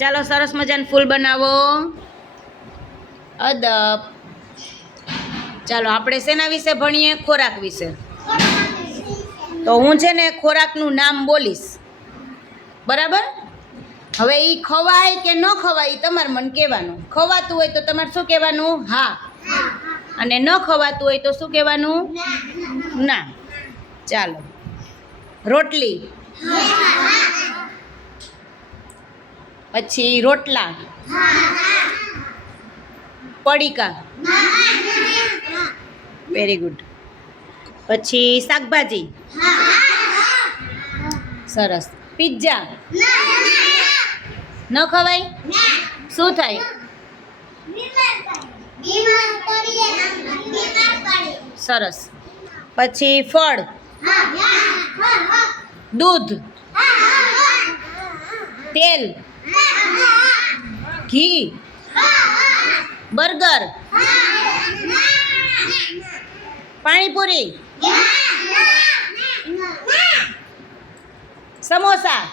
ચાલો સરસ મજાનું ફૂલ બનાવો. અદબ. ચાલો આપણે શેના વિશે ભણીએ? ખોરાક વિશે. તો હું છે ને ખોરાકનું નામ બોલીશ, બરાબર? હવે એ ખવાય કે ન ખવાય એ તમારે મને કહેવાનું. ખવાતું હોય તો તમારે શું કહેવાનું? હા. અને ન ખવાતું હોય તો શું કહેવાનું? ના. ચાલો. રોટલી, પછી રોટલા, પડીકા, વેરી ગુડ. પછી શાકભાજી, સરસ. પિઝા ન ખવાય? શું થાય? સરસ. પછી ફળ, દૂધ, તેલ, ઘી, બર્ગર, પાણીપુરી, સમોસા,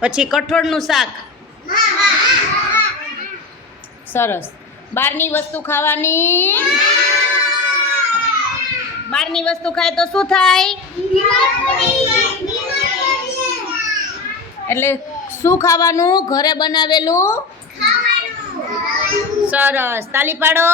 પછી કઠોળનું શાક. સરસ. બહારની વસ્તુ ખાવાની? બહારની વસ્તુ ખાય તો શું થાય? એટલે શું ખાવાનું? ઘરે બનાવેલું. સરસ. તાલી પાડો.